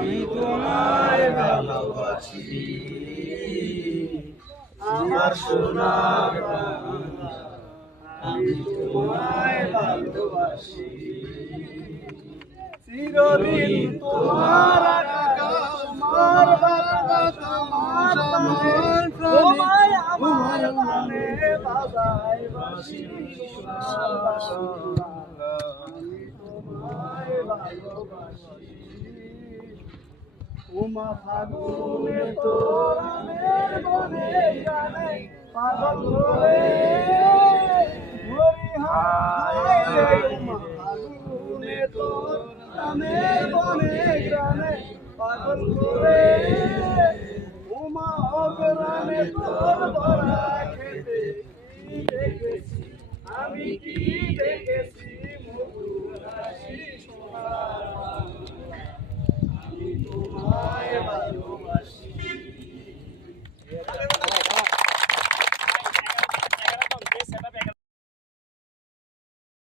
আমি তোমায় ভালোবাসি আমার সোনার বাংলা, আমি তোমায় ভালোবাসি চিরদিন তোমার আকা তোমার বাতাস তোমার তোমায় আমার প্রাণে বাজায় বাঁশি সোনার বাংলা, আমি তোমায় ভালোবাসি উমা ফাগুনে তোর আমের বনে গানে পাগল করে মরি হায় রে উমা ফাগুনে তোর আমের বনে গানে পাগল করে উমা অগ্রামে তোর বরা খেতে কি দেখেছি আমি কি দেখেছি